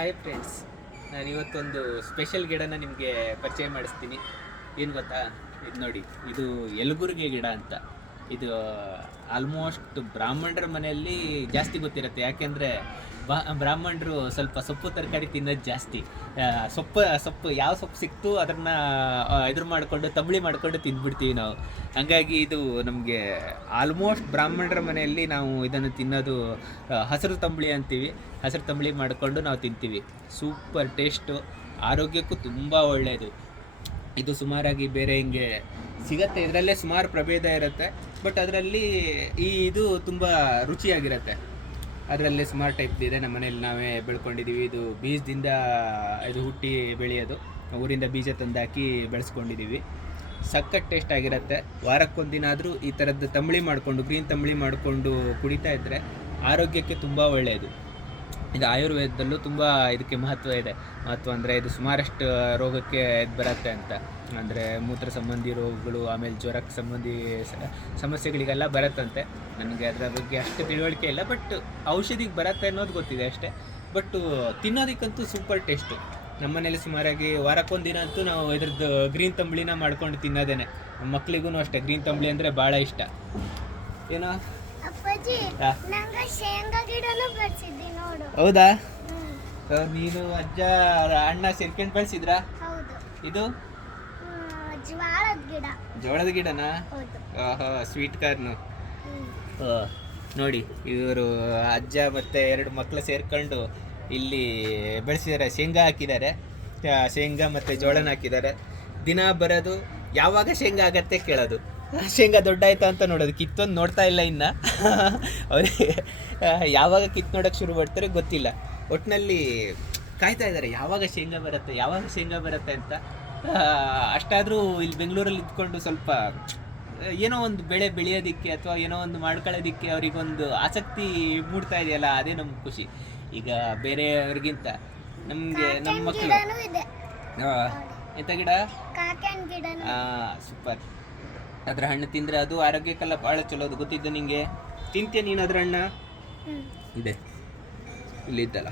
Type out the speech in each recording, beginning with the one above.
Hi friends, ನಾನು ಇವತ್ತೊಂದು special ಗಿಡನ ನಿಮಗೆ ಪರಿಚಯ ಮಾಡಿಸ್ತೀನಿ. ಏನು ಗೊತ್ತಾ, ಇದು ನೋಡಿ, ಇದು ಯಲಬುರ್ಗಿ ಗಿಡ ಅಂತ. ಇದು ಆಲ್ಮೋಸ್ಟ್ ಬ್ರಾಹ್ಮಣರ ಮನೆಯಲ್ಲಿ ಜಾಸ್ತಿ ಗೊತ್ತಿರುತ್ತೆ. ಯಾಕೆಂದರೆ ಬ್ರಾಹ್ಮಣರು ಸ್ವಲ್ಪ ಸೊಪ್ಪು ತರಕಾರಿ ತಿನ್ನೋದು ಜಾಸ್ತಿ. ಸೊಪ್ಪು ಯಾವ ಸೊಪ್ಪು ಸಿಕ್ತು ಅದನ್ನು ಇದ್ರ ಮಾಡಿಕೊಂಡು ತಂಬಳಿ ಮಾಡಿಕೊಂಡು ತಿಂದ್ಬಿಡ್ತೀವಿ ನಾವು. ಹಾಗಾಗಿ ಇದು ನಮಗೆ ಆಲ್ಮೋಸ್ಟ್ ಬ್ರಾಹ್ಮಣರ ಮನೆಯಲ್ಲಿ ನಾವು ಇದನ್ನು ತಿನ್ನೋದು ಹಸಿರು ತಂಬಳಿ ಅಂತೀವಿ. ಹಸಿರು ತಂಬಳಿ ಮಾಡಿಕೊಂಡು ನಾವು ತಿಂತೀವಿ. ಸೂಪರ್ ಟೇಸ್ಟು, ಆರೋಗ್ಯಕ್ಕೂ ತುಂಬ ಒಳ್ಳೆಯದು. ಇದು ಸುಮಾರಾಗಿ ಬೇರೆ ಹಿಂಗೆ ಸಿಗತ್ತೆ, ಇದರಲ್ಲೇ ಸುಮಾರು ಪ್ರಭೇದ ಇರುತ್ತೆ. ಬಟ್ ಅದರಲ್ಲಿ ಇದು ತುಂಬ ರುಚಿಯಾಗಿರುತ್ತೆ. ಅದರಲ್ಲಿ ಸುಮಾರು ಟೈಪ್ ಇದೆ. ನಮ್ಮ ಮನೇಲಿ ನಾವೇ ಬೆಳ್ಕೊಂಡಿದ್ದೀವಿ. ಇದು ಬೀಜದಿಂದ ಇದು ಹುಟ್ಟಿ ಬೆಳೆಯೋದು, ಊರಿಂದ ಬೀಜ ತಂದಾಕಿ ಬೆಳೆಸ್ಕೊಂಡಿದ್ದೀವಿ. ಸಖತ್ ಟೇಸ್ಟ್ ಆಗಿರುತ್ತೆ. ವಾರಕ್ಕೊಂದಿನ ಆದರೂ ಈ ಥರದ್ದು ತಂಬಳಿ ಮಾಡಿಕೊಂಡು, ಗ್ರೀನ್ ತಂಬಳಿ ಮಾಡಿಕೊಂಡು ಕುಡಿತಾ ಇದ್ದರೆ ಆರೋಗ್ಯಕ್ಕೆ ತುಂಬ ಒಳ್ಳೆಯದು. ಇದು ಆಯುರ್ವೇದದಲ್ಲೂ ತುಂಬ ಇದಕ್ಕೆ ಮಹತ್ವ ಇದೆ. ಮಹತ್ವ ಅಂದರೆ ಇದು ಸುಮಾರಷ್ಟು ರೋಗಕ್ಕೆ ಇದು ಬರುತ್ತೆ ಅಂತ. ಅಂದರೆ ಮೂತ್ರ ಸಂಬಂಧಿ ರೋಗಗಳು, ಆಮೇಲೆ ಜ್ವರಕ್ಕೆ ಸಂಬಂಧಿ ಸಮಸ್ಯೆಗಳಿಗೆಲ್ಲ ಬರುತ್ತಂತೆ. ನನಗೆ ಅದರ ಬಗ್ಗೆ ಅಷ್ಟು ತಿಳುವಳಿಕೆ ಇಲ್ಲ, ಬಟ್ ಔಷಧಿಗೆ ಬರುತ್ತೆ ಅನ್ನೋದು ಗೊತ್ತಿದೆ ಅಷ್ಟೇ. ಬಟ್ ತಿನ್ನೋದಕ್ಕಂತೂ ಸೂಪರ್ ಟೇಸ್ಟು. ನಮ್ಮ ಮನೇಲಿ ಸುಮಾರಾಗಿ ವಾರಕ್ಕೊಂದಿನ ಅಂತೂ ನಾವು ಇದ್ರದ್ದು ಗ್ರೀನ್ ತಂಬಳಿನ ಮಾಡ್ಕೊಂಡು ತಿನ್ನೋದೇನೆ. ನಮ್ಮ ಮಕ್ಕಳಿಗೂ ಅಷ್ಟೇ ಗ್ರೀನ್ ತಂಬಳಿ ಅಂದರೆ ಭಾಳ ಇಷ್ಟ. ಏನೋ ಅಪ್ಪಾಜಿ, ನಂಗೆ ಶೇಂಗಾ ಗಿಡನೂ ಬೆಳೆಸಿದ್ದಿ ನೋಡು. ಹೌದಾ? ನೀನು ಅಜ್ಜ ಅಣ್ಣ ಸೇರ್ಕೊಂಡು ಬೆಳೆಸಿದ್ರಾ? ಹೌದು. ಇದು ಜ್ವಾಳದ ಗಿಡ. ಜೋಳದ ಗಿಡನಾ? ಹೌದು. ಆಹಾ, ಸ್ವೀಟ್ ಕಾರ್ನು. ನೋಡಿ, ಇವರು ಅಜ್ಜ ಮತ್ತು 2 ಮಕ್ಕಳು ಸೇರ್ಕೊಂಡು ಇಲ್ಲಿ ಬೆಳೆಸಿದ್ದಾರೆ. ಶೇಂಗಾ ಹಾಕಿದ್ದಾರೆ, ಶೇಂಗಾ ಮತ್ತು ಜೋಳನ ಹಾಕಿದ್ದಾರೆ. ದಿನ ಬರೋದು, ಯಾವಾಗ ಶೇಂಗಾ ಆಗತ್ತೆ ಕೇಳೋದು, ಶೇಂಗಾ ದೊಡ್ಡ ಆಯ್ತಾ ಅಂತ ನೋಡೋದು. ಕಿತ್ತೊಂದು ನೋಡ್ತಾ ಇಲ್ಲ ಇನ್ನು. ಅವರಿಗೆ ಯಾವಾಗ ಕಿತ್ತು ನೋಡೋಕ್ಕೆ ಶುರು ಮಾಡ್ತಾರೆ ಗೊತ್ತಿಲ್ಲ. ಒಟ್ಟಿನಲ್ಲಿ ಕಾಯ್ತಾ ಇದ್ದಾರೆ, ಯಾವಾಗ ಶೇಂಗಾ ಬರುತ್ತೆ, ಯಾವಾಗ ಶೇಂಗಾ ಬರುತ್ತೆ ಅಂತ. ಅಷ್ಟಾದರೂ ಇಲ್ಲಿ ಬೆಂಗಳೂರಲ್ಲಿ ಇದ್ಕೊಂಡು ಸ್ವಲ್ಪ ಏನೋ ಒಂದು ಬೆಳೆ ಬೆಳೆಯೋದಕ್ಕೆ ಅಥವಾ ಏನೋ ಒಂದು ಮಾಡ್ಕೊಳ್ಳೋದಕ್ಕೆ ಅವರಿಗೊಂದು ಆಸಕ್ತಿ ಮೂಡ್ತಾ ಇದೆಯಲ್ಲ, ಅದೇ ನಮ್ಗೆ ಖುಷಿ. ಈಗ ಬೇರೆಯವ್ರಿಗಿಂತ ನಮಗೆ ನಮ್ಮ ಮಕ್ಕಳು ಎಂಥ ಗಿಡ? ಕಾಕನ್ ಗಿಡ. ಸೂಪರ್. ಅದ್ರ ಹಣ್ಣು ತಿಂದರೆ ಅದು ಆರೋಗ್ಯಕ್ಕೆಲ್ಲ ಭಾಳ ಚಲೋದು. ಗೊತ್ತಿದ್ದು ನಿಂಗೆ? ತಿಂತೀಯ ನೀನು ಅದ್ರ ಹಣ್ಣು? ಇದೆ, ಇಲ್ಲಿದ್ದಲ್ಲ.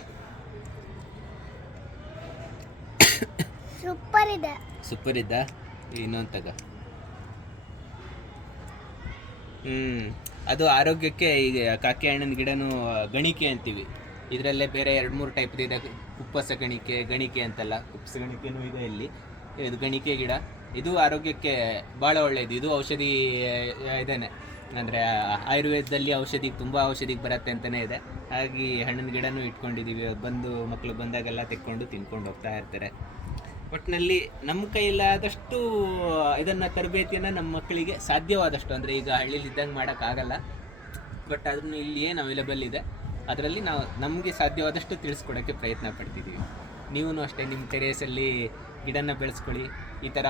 ಸೂಪರ್ ಇದೆ. ಸೂಪರ್ ಇದ್ದ? ಇನ್ನೊಂದು ತಗ. ಅದು ಆರೋಗ್ಯಕ್ಕೆ. ಈಗ ಕಾಕೆ ಹಣ್ಣಿನ ಗಿಡನೂ ಗಣಿಕೆ ಅಂತೀವಿ. ಇದರಲ್ಲೇ ಬೇರೆ 2-3 ಟೈಪ್ ಇದೆ. ಕುಪ್ಪಸ ಗಣಿಕೆ, ಗಣಿಕೆ ಅಂತಲ್ಲ, ಕುಪ್ಪಸ ಗಣಿಕೆನೂ ಇದೆ ಇಲ್ಲಿ. ಇದು ಗಣಿಕೆ ಗಿಡ. ಇದು ಆರೋಗ್ಯಕ್ಕೆ ಭಾಳ ಒಳ್ಳೆಯದು. ಇದು ಔಷಧಿ ಇದೇನೆ, ಅಂದರೆ ಆಯುರ್ವೇದದಲ್ಲಿ ತುಂಬ ಔಷಧಿಗೆ ಬರುತ್ತೆ ಅಂತಲೇ ಇದೆ. ಹಾಗೆ ಹಣ್ಣಿನ ಗಿಡನೂ ಇಟ್ಕೊಂಡಿದ್ದೀವಿ. ಮಕ್ಕಳು ಬಂದಾಗೆಲ್ಲ ತೆಕ್ಕೊಂಡು ತಿನ್ಕೊಂಡು ಹೋಗ್ತಾ ಇರ್ತಾರೆ. ಒಟ್ಟಿನಲ್ಲಿ ನಮ್ಮ ಕೈಲಾದಷ್ಟು ಇದನ್ನು ತರಬೇತಿಯನ್ನು ನಮ್ಮ ಮಕ್ಕಳಿಗೆ ಸಾಧ್ಯವಾದಷ್ಟು, ಅಂದರೆ ಈಗ ಹಳ್ಳಿಲಿ ಇದ್ದಂಗೆ ಮಾಡೋಕ್ಕಾಗಲ್ಲ, ಬಟ್ ಅದನ್ನು ಇಲ್ಲಿ ಏನು ಅವೈಲೇಬಲ್ ಇದೆ ಅದರಲ್ಲಿ ನಾವು ನಮಗೆ ಸಾಧ್ಯವಾದಷ್ಟು ತಿಳಿಸ್ಕೊಡೋಕ್ಕೆ ಪ್ರಯತ್ನ ಪಡ್ತಿದ್ದೀವಿ. ನೀವೂ ಅಷ್ಟೇ ನಿಮ್ಮ ಟೆರೇಸಲ್ಲಿ ಗಿಡನ ಬೆಳೆಸ್ಕೊಳ್ಳಿ. ಈ ಥರ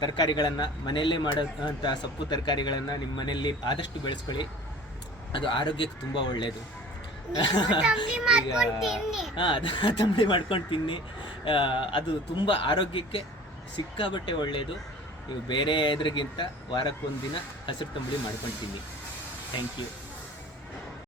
ತರಕಾರಿಗಳನ್ನು ಮನೆಯಲ್ಲೇ ಮಾಡೋಂಥ ಸೊಪ್ಪು ತರಕಾರಿಗಳನ್ನು ನಿಮ್ಮ ಮನೆಯಲ್ಲಿ ಆದಷ್ಟು ಬೆಳೆಸ್ಕೊಳ್ಳಿ. ಅದು ಆರೋಗ್ಯಕ್ಕೆ ತುಂಬ ಒಳ್ಳೆಯದು. ಈಗ ತಂಬಳಿ ಮಾಡ್ಕೊಂಡು ತಿನ್ನಿ. ಅದು ತುಂಬ ಆರೋಗ್ಯಕ್ಕೆ ಸಿಕ್ಕಾಬಟ್ಟೆ ಒಳ್ಳೆಯದು. ನೀವು ಬೇರೆ ಇದ್ರಿಗಿಂತ ವಾರಕ್ಕೊಂದಿನ ಹಸಿರು ತಂಬಳಿ ಮಾಡ್ಕೊಂಡು ತಿನ್ನಿ. Thank you.